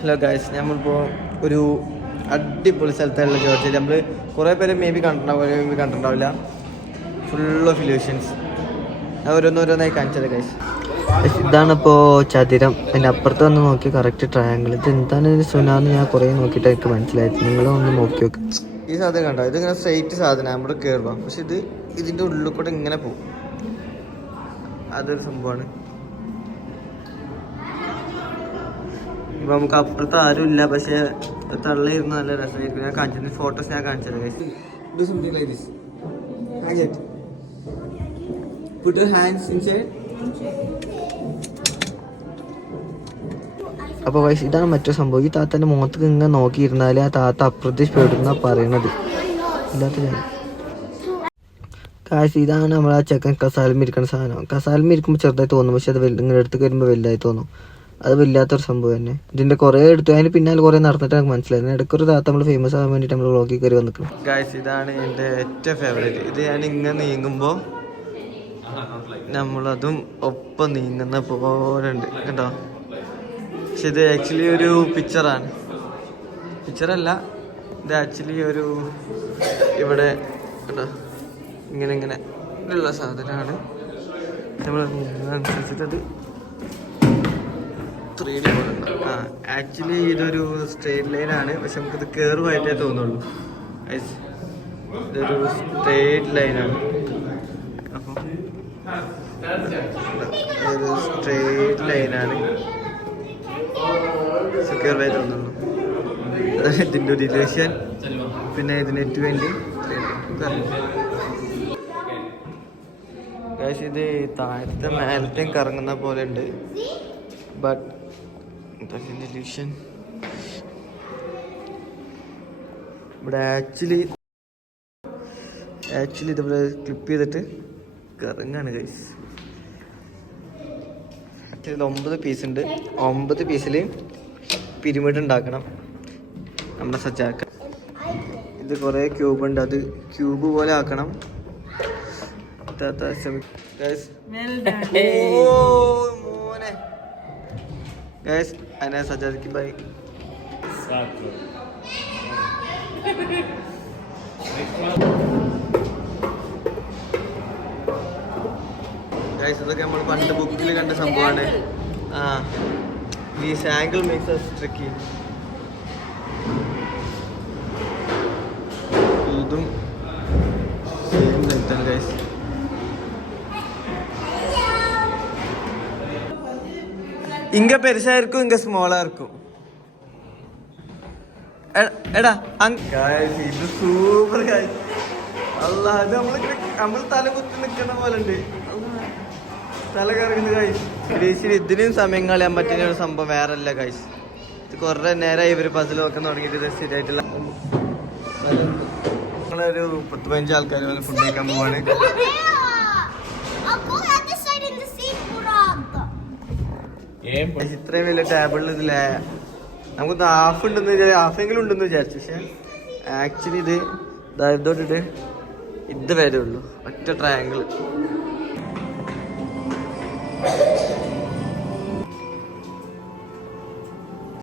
Hello guys, നമ്മളിപ്പോൾ ഒരു അടിപൊളി സ്ഥലത്തുള്ള ജോർജിയയിൽ നമ്മൾ കുറേ പേര് മേ ബി കണ്ടിട്ടുണ്ടാവില്ല. Full of illusions. ഓരോന്നോരോന്നായി കാണിച്ചത് ഗൈസ്. ഇതാണിപ്പോൾ ചതുരം. അതിൻ്റെ അപ്പുറത്ത് വന്ന് നോക്കി കറക്റ്റ് ട്രയാങ്കിൾ. ഇത് എന്താണ് ഇതിന് സുനാന്ന് ഞാൻ കുറേ നോക്കിയിട്ട് എനിക്ക് മനസ്സിലായത്. നിങ്ങളൊന്ന് നോക്കി നോക്ക്. ഈ സാധനം കണ്ടോ? ഇതിങ്ങനെ സ്ട്രെയിറ്റ് സാധനം നമ്മുടെ കയറുക, പക്ഷെ ഇതിൻ്റെ ഉള്ളിൽ കൂടെ ഇങ്ങനെ പോകും. അതൊരു സംഭവമാണ്. ഇപ്പം നമുക്ക് അപ്പുറത്ത് ആരും ഇല്ല, പക്ഷേ തള്ളിയിരുന്ന നല്ല രസമായിരിക്കും. ഞാൻ കാണിച്ചത് ഫോട്ടോസ് ഞാൻ കാണിച്ചത്. Do something like this. Hang it. Put your hands inside. അപ്പോൾ വയസ്സ് ഇതാണ് മറ്റൊരു സംഭവം. ഈ താത്തൻ്റെ മുഖത്തേക്ക് ഇങ്ങനെ നോക്കിയിരുന്നാലേ ആ താത്ത അപ്രത്യക്ഷപ്പെടുന്ന പറയണത്. ഇല്ലാത്ത കാശ് ഇതാണ് നമ്മൾ ആ ചെക്കൻ കസാലിൽ ഇരിക്കുന്ന സാധനം. കസാലിൽ ഇരിക്കുമ്പോൾ ചെറുതായി തോന്നും, പക്ഷെ അത് ഇങ്ങനെ എടുത്ത് വരുമ്പോൾ വലുതായി തോന്നും. അത് വല്ലാത്തൊരു സംഭവം തന്നെ. ഇതിൻ്റെ കുറേ എടുത്തു, അതിന് പിന്നാലെ കുറേ നടന്നിട്ട് നമുക്ക് മനസ്സിലായിരുന്നു. ഇടയ്ക്കൊരു താത്ത നമ്മൾ ഫേമസ് ആകാൻ വേണ്ടിയിട്ട് നമ്മൾ വ്ളോഗിൽ കയറി വന്നിട്ടുണ്ട്. ഗായ്സ്, ഇതാണ് എൻ്റെ ഏറ്റവും ഫേവറേറ്റ്. ഇത് ഞാൻ ഇങ്ങനെ നീങ്ങുമ്പോൾ നമ്മളതും ഒപ്പം നീങ്ങുന്ന പോലെ ഉണ്ട് കേട്ടോ. പക്ഷെ ഇത് ആക്ച്വലി ഒരു പിക്ചറല്ല. ഇത് ആക്ച്വലി ഒരു ഇവിടെ കേട്ടോ ഇങ്ങനെ ഉള്ള സാധനമാണ്. നമ്മൾ അനുസരിച്ചിട്ടത് 3D പോലെ ഉണ്ടാവും. ആക്ച്വലി ഇതൊരു സ്ട്രെയിറ്റ് ലൈനാണ്, പക്ഷെ നമുക്കിത് കയറുമായിട്ടേ തോന്നുള്ളൂ. ഇതൊരു സ്ട്രെയിറ്റ് ലൈനാണ്. അപ്പം ഇതൊരു സ്ട്രെയിറ്റ് ലൈനാണ്, കയറുമായി തോന്നുള്ളൂ. അതാണ് ഇതിൻ്റെ ഒരു ഇല്യൂഷൻ. പിന്നെ ഇതിനെറ്റ് വേണ്ടി ഇത് താഴത്തെ മേലത്തെയും കറങ്ങുന്ന പോലെ ഉണ്ട്. ബട്ട് ഇല്യൂഷൻ ഇവിടെ ആക്ച്വലി ഇതിവിടെ ക്ലിപ്പ് ചെയ്തിട്ട് കറങ്ങാണ് ഗൈസ്. ആക്ച്വലി ഇത് 9 പീസ് ഉണ്ട്. 9 പീസിൽ പിരമിഡ് ഉണ്ടാക്കണം നമ്മുടെ സജ്ജാക്കാൻ. ഇത് കുറേ ക്യൂബ് ഉണ്ട്, അത് ക്യൂബ് പോലെ ആക്കണം. മോനെ ഗൈസ്, അതിനെ സജ്ജാദിക്ക് ബൈ. ഗൈസ്, ഇതൊക്കെ നമ്മൾ പണ്ട് ബുക്കിൽ കണ്ട സംഭവമാണ്. ഈ ആംഗിൾ മേക്സ് us tricky. ഇതും സെയിം ലൈറ്റാണ് ഗൈസ്. ഇങ്ക പെരുസായിരിക്കും, ഇങ്ക സ്മോളായിരിക്കും. എടാ ഇത് സൂപ്പർ ഗൈസ്. അല്ലാ, അത് നമ്മൾ തല കുത്തി നിൽക്കുന്ന പോലെ ഉണ്ട്. തല കറങ്ങുന്ന ഗൈസ്. ശരി, ഇതിനും സമയം കളയാൻ പറ്റുന്ന ഒരു സംഭവം വേറെ അല്ല ഗൈസ്. ഇത് കുറേ നേരമായി ഇവർ പസിൽ വെക്കാൻ തുടങ്ങിയിട്ട് ഇത് ശരിയായിട്ടില്ല. നമ്മളൊരു 10-15 ആൾക്കാർ വന്ന് ഫുഡ് കഴിക്കാൻ പോവാണ്. ഇത്രയും വലിയ ടേബിളിൽ ഇതിലെ നമുക്കൊന്ന് ഹാഫെങ്കിലും ഉണ്ടെന്ന് വിചാരിച്ചു. പക്ഷെ ആക്ച്വലി ഇത് ഇതോട്ടിട്ട് ഇത് വരെ ഉള്ളൂ, ഒറ്റ ട്രയാങ്കിൾ.